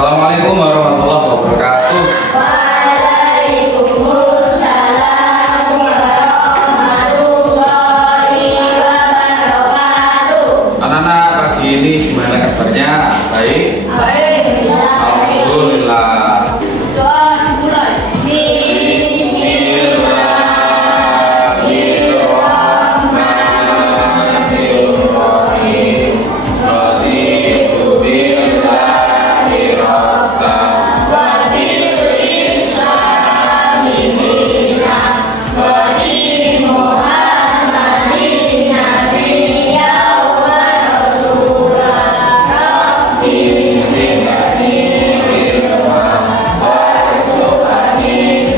Assalamualaikum warahmatullahi wabarakatuh. Waalaikumsalam warahmatullahi wabarakatuh. Anak-anak, pagi ini gimana kabarnya? Baik? Alhamdulillah. Doa dimulai. Bismillahirrahmanirrahim. Raditu billahi rabban Wa bil Islami dinan wa bi Muhammadin nabiyyan wa rasula. Rabbi zidni ilman warzuqni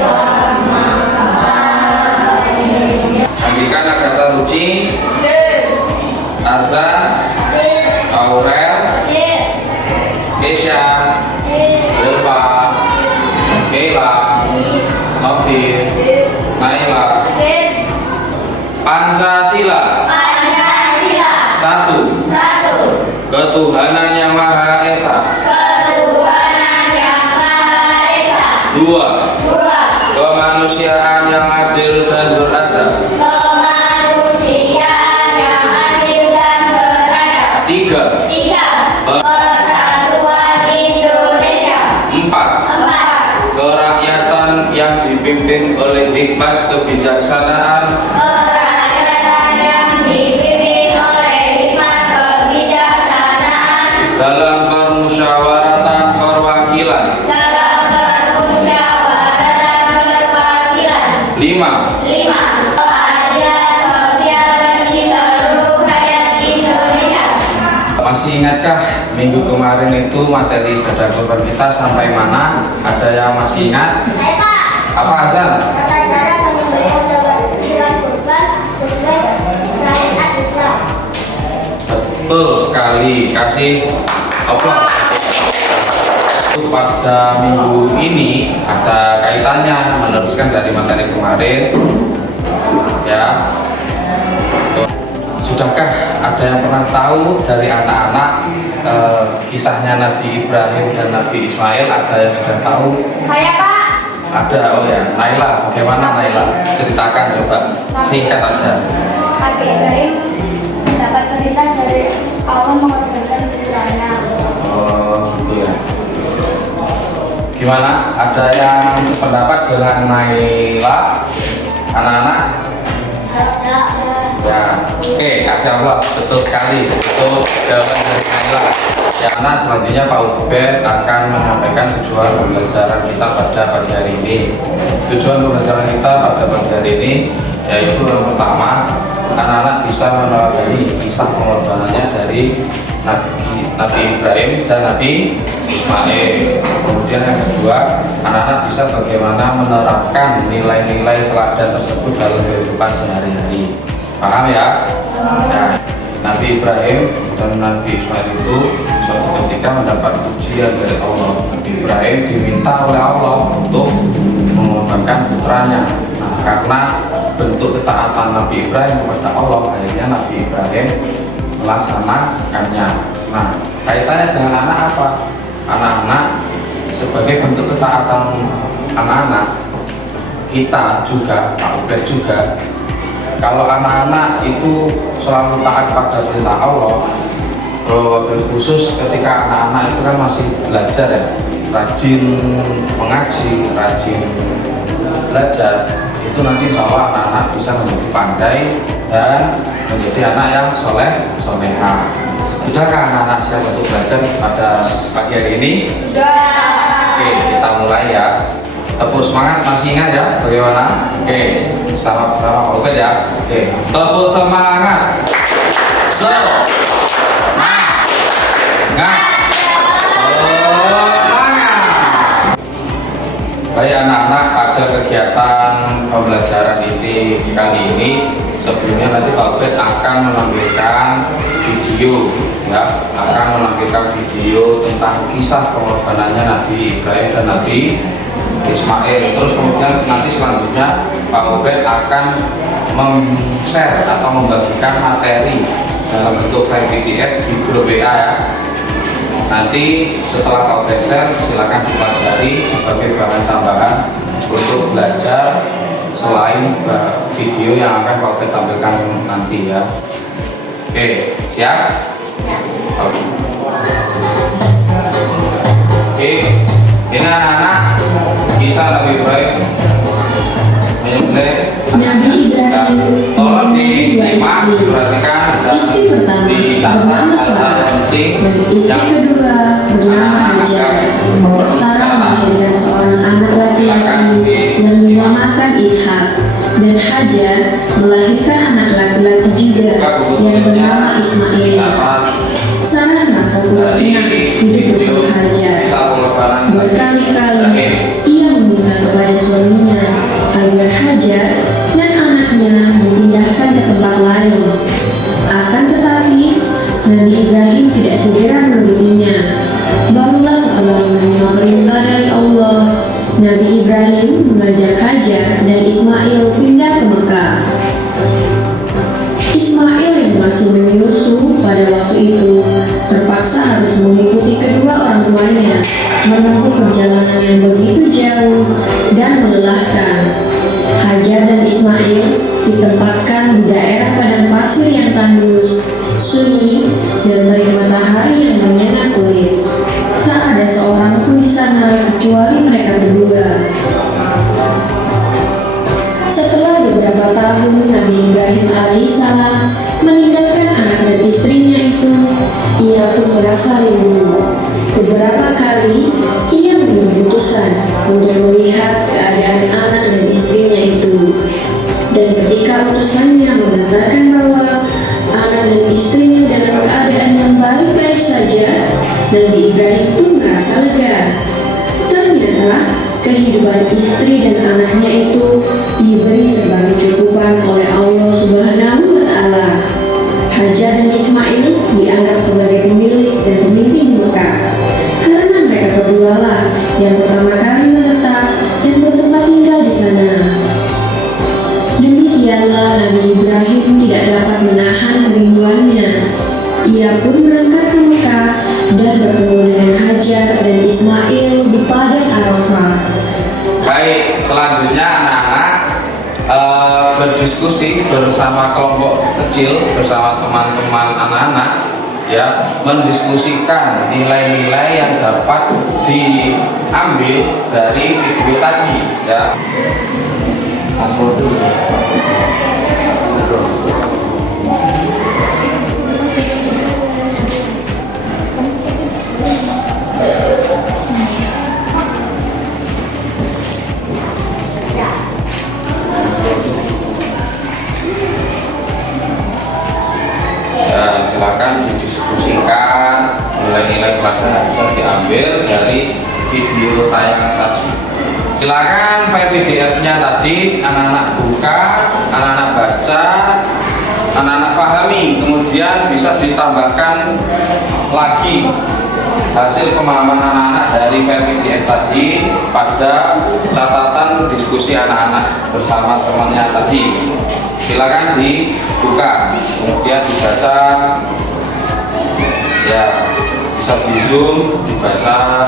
Andika kata Ruci, Azan, Aurel, Kesha, Delva, Kela, Novir, Naila. Pancasila. Pancasila. 1. Satu. Ketuhanan yang Maha Esa. Ketuhanan yang Maha Esa. 2. Dua. Kemanusiaan yang adil dan beradab. Kemanusiaan yang adil dan beradab. 3. Tiga. Persatuan Indonesia. 4. Empat. Kerakyatan yang dipimpin oleh hikmat kebijaksanaan Kerakyatan yang dipimpin oleh hikmat kebijaksanaan dalam permusyawaratan perwakilan. dalam permusyawaratan perwakilan. 5. Lima. Keadilan sosial bagi seluruh rakyat Indonesia. Masih ingatkah minggu kemarin itu materi sedekah kita sampai mana? Ada yang masih ingat? Saya Pak. Apa Azan? Tata cara penyembelihan hewan kurban sesuai syariat Islam. Betul sekali. Kasih aplaus. Pada minggu ini ada kaitannya meneruskan dari materi kemarin. Ya. Sudahkah ada yang pernah tahu dari anak-anak kisahnya Nabi Ibrahim dan Nabi Ismail? Ada yang sudah tahu? Saya Pak. Ada, oh ya. Naila, bagaimana Naila? Ceritakan coba, singkat aja. Nabi Ibrahim mendapat perintah dari Allah mengorbankan putranya. Oh, gitu ya. Gimana? Ada yang sependapat dengan Naila? Anak-anak? Ya, oke, kasih aplaus. Betul sekali, betul jawaban dari Naila. Ya, anak selanjutnya Pak Ubed akan menyampaikan tujuan pembelajaran kita pada pagi hari ini. Tujuan pembelajaran kita pada pagi hari ini yaitu yang pertama, anak-anak bisa meneladani kisah pengorbanannya dari Nabi Ibrahim dan Nabi Ismail. Kemudian yang kedua, anak-anak bisa bagaimana menerapkan nilai-nilai teladan tersebut dalam kehidupan sehari-hari. Paham ya? Nah, Nabi Ibrahim dan Nabi Ismail itu suatu ketika mendapat ujian dari Allah. Nabi Ibrahim diminta oleh Allah untuk mengorbankan putranya. Nah, karena bentuk ketaatan Nabi Ibrahim kepada Allah, akhirnya Nabi Ibrahim melaksanakannya. Nah, kaitannya dengan anak apa? Anak-anak sebagai bentuk ketaatan anak-anak, kita juga, Pak Ubed juga. Kalau anak-anak itu selalu taat pada perintah Allah, khusus ketika anak-anak itu kan masih belajar ya, rajin mengaji, rajin belajar, itu nanti insya Allah anak-anak bisa menjadi pandai dan menjadi anak yang soleha. Sudahkah anak-anak siap untuk belajar pada pagi hari ini? Sudah. Oke, kita mulai ya. Tepuk semangat, masih ingat ya bagaimana? Oke, bersama-sama Pak Ubed ya. Oke, tepuk semangat. Semangat. Semangat. Baik anak-anak, pada kegiatan pembelajaran ini kali ini sebelumnya nanti Pak Ubed akan menampilkan video ya, akan menampilkan video tentang kisah pengorbanannya Nabi Ibrahim dan Nabi Ismail. Terus kemudian nanti selanjutnya Pak Ubed akan share atau membagikan materi dalam bentuk file PDF di grup WA ya. nanti setelah Pak Ubed share silakan dipelajari sebagai bahan tambahan untuk belajar selain video yang akan Pak Ubed tampilkan nanti ya. Oke, siap? Oke, ini anak-anak kisah Nabi Ibrahim menyembelih Nabi Ibrahim. tolong disimak, diperhatikan dan Istri pertama bernama Sarah penting dan istri kedua bernama Hajar. Sarah melahirkan seorang anak laki-laki yang dinamakan Ishak, dan Hajar melahirkan anak laki-laki juga yang bernama Ismail. Sarah merasa kurang senang hidup bersama Hajar. Berkali-kali ia meminta kepada suaminya agar Hajar dan anaknya dipindahkan ke tempat lain. Akan tetapi Nabi Ibrahim tidak segera menurutinya. Barulah setelah menerima perintah dari Allah, Nabi Ibrahim mengajak Hajar dan Ismail pindah ke Mekah. Ismail yang masih menyusu pada waktu itu terpaksa harus mengikuti kedua orang tuanya menempuh perjalanan yang begitu jauh dan melelahkan. Hajar dan Ismail ditempatkan di daerah padang pasir yang tandus, sunyi, dan terik matahari yang menyengat kulit. Tak ada seorang pun di sana kecuali mereka berdua. Setelah beberapa tahun Nabi Ibrahim alaihissalam meninggalkan anak dan istrinya itu, ia pun merasa rindu. Beberapa kali ia membuat keputusan untuk melihat keadaan anak dan istrinya itu. Dan ketika utusannya mengatakan bahwa anak dan istrinya dalam keadaan yang baik-baik saja, Nabi Ibrahim pun merasa lega. Ternyata kehidupan istri dan anaknya itu diberi serba kecukupan oleh Allah Subhanahu wa Ta'ala. Hajar dan Ismail dianggap sebagai pemilik dan pemimpin di Mekah karena mereka berdualah yang pertama kali menetap dan bertempat tinggal di sana. Demikianlah Nabi Ibrahim tidak dapat menahan kerinduannya. Ia pun berangkat ke Mekah dan bertemu dengan Hajar dan Ismail di padang Arafah. Baik, selanjutnya anak-anak berdiskusi bersama kelompok kecil, bersama teman-teman anak-anak ya, mendiskusikan nilai-nilai yang dapat diambil dari video tadi ya. Silakan didiskusikan nilai-nilai pelajaran bisa diambil dari video tayangan tadi. Silakan file PDF-nya tadi anak-anak buka, anak-anak baca, anak-anak pahami, kemudian bisa ditambahkan lagi hasil pemahaman anak-anak dari file PDF tadi pada catatan diskusi anak-anak bersama temannya tadi. Silakan dibuka, kemudian dibaca, ya bisa di zoom, dibaca.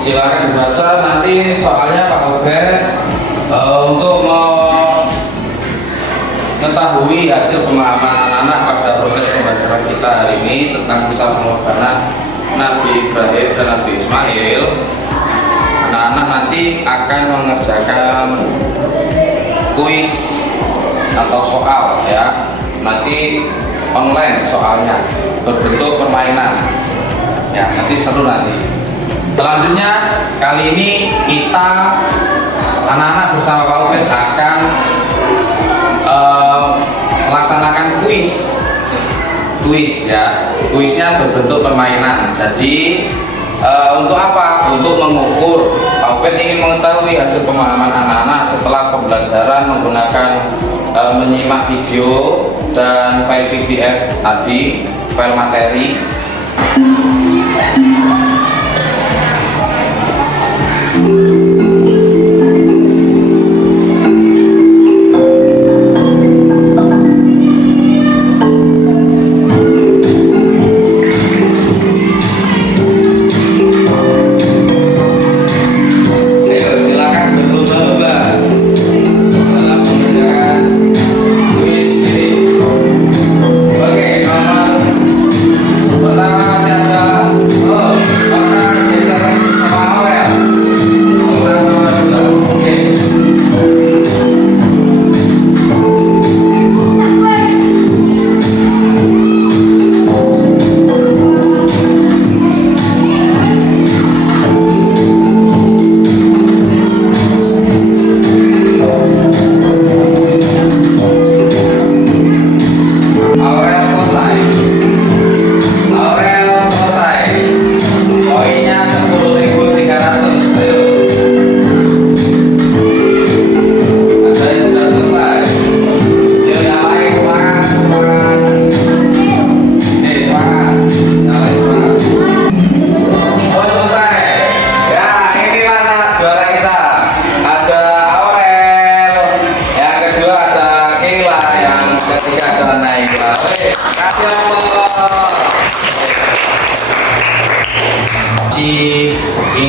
Silakan dibaca, nanti soalnya Pak Ubed untuk mengetahui hasil pemahaman anak-anak pada proses pembelajaran kita hari ini tentang kisah pengorbanan Nabi Ibrahim dan Nabi Ismail. Anak-anak nanti akan mengerjakan kuis atau soal ya, nanti online soalnya berbentuk permainan ya, nanti seru nanti. Selanjutnya kali ini kita anak-anak bersama Pak Ubed akan melaksanakan kuis ya. Kuisnya berbentuk permainan. Jadi untuk apa? Untuk mengukur. Pak Ubed ingin mengetahui hasil pemahaman anak-anak setelah pembelajaran menggunakan menyimak video dan file PDF tadi, file materi.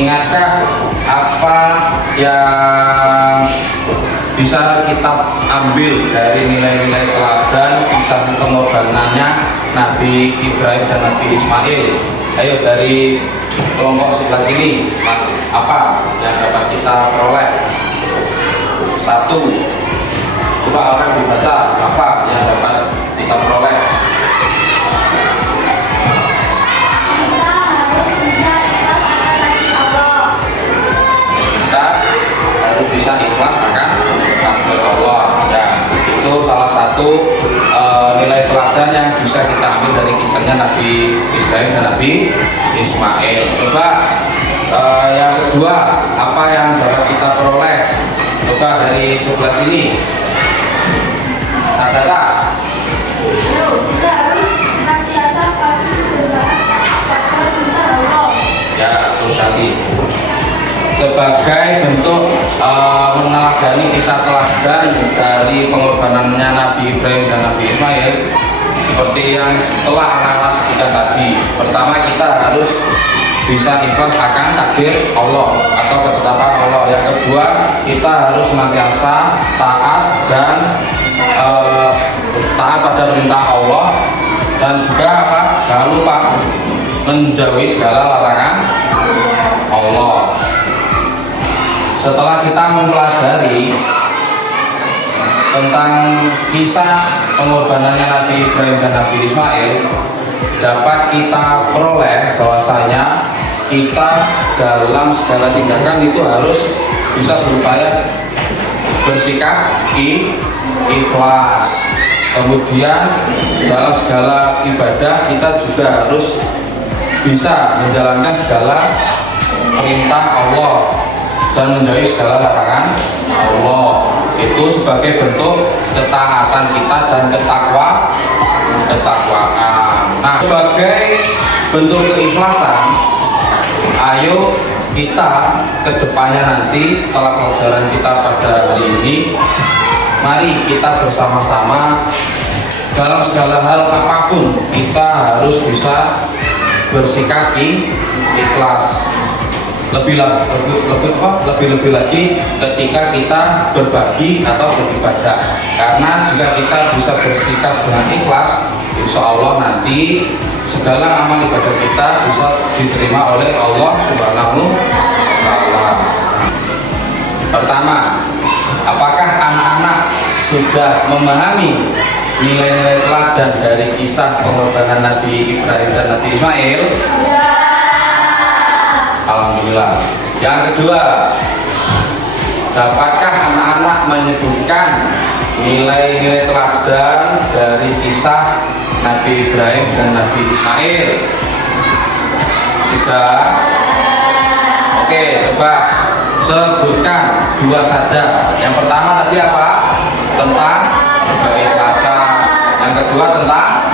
Ingatkah apa yang bisa kita ambil dari nilai-nilai teladan kisah pengorbanannya Nabi Ibrahim dan Nabi Ismail? Ayo dari kelompok sebelah sini, apa yang dapat kita peroleh? Satu, coba orang dibaca apa yang dapat kita peroleh? Kita harus bisa ikhlas akan takdir Allah. Ya, itu salah satu nilai teladan yang bisa kita ambil dari kisahnya Nabi Ibrahim dan Nabi Ismail. Coba yang kedua, apa yang dapat kita peroleh? Coba dari sebelah sini. Ada tak? Kita harus senantiasa patuh berdoa kepada perintah Allah. Ya, betul sekali. Sebagai bentuk meneladani kisah teladan dari pengorbanannya Nabi Ibrahim dan Nabi Ismail, seperti yang telah anak-anak sebutkan tadi. Pertama, kita harus bisa ikhlas akan takdir Allah atau ketetapan Allah. Yang kedua, kita harus senantiasa taat dan taat pada perintah Allah, dan juga apa? Jangan lupa menjauhi segala larangan Allah. Setelah kita mempelajari tentang kisah pengorbanannya Nabi Ibrahim dan Nabi Ismail, dapat kita peroleh bahwasanya kita dalam segala tindakan itu harus bisa berupaya bersikap ikhlas. Kemudian dalam segala ibadah kita juga harus bisa menjalankan segala perintah Allah dan menjauhi segala larangan Allah. Itu sebagai bentuk ketaatan kita dan ketakwaan. Nah, sebagai bentuk keikhlasan, ayo kita kedepannya nanti setelah pelajaran kita pada hari ini, mari kita bersama-sama dalam segala hal apapun kita harus bisa bersikap ikhlas. Lebih lagi ketika kita berbagi atau beribadah, karena jika kita bisa bersikap dengan ikhlas, insya Allah nanti segala amal ibadah kita bisa diterima oleh Allah Subhanahu wa Ta'ala. Pertama, apakah anak-anak sudah memahami nilai-nilai teladan dari kisah pengorbanan Nabi Ibrahim dan Nabi Ismail? Alhamdulillah. Yang kedua, dapatkah anak-anak menyebutkan nilai-nilai teladan dari kisah Nabi Ibrahim dan Nabi Ismail? Sudah? Oke, coba sebutkan dua saja. Yang pertama tadi apa? Tentang keikhlasan. Yang kedua tentang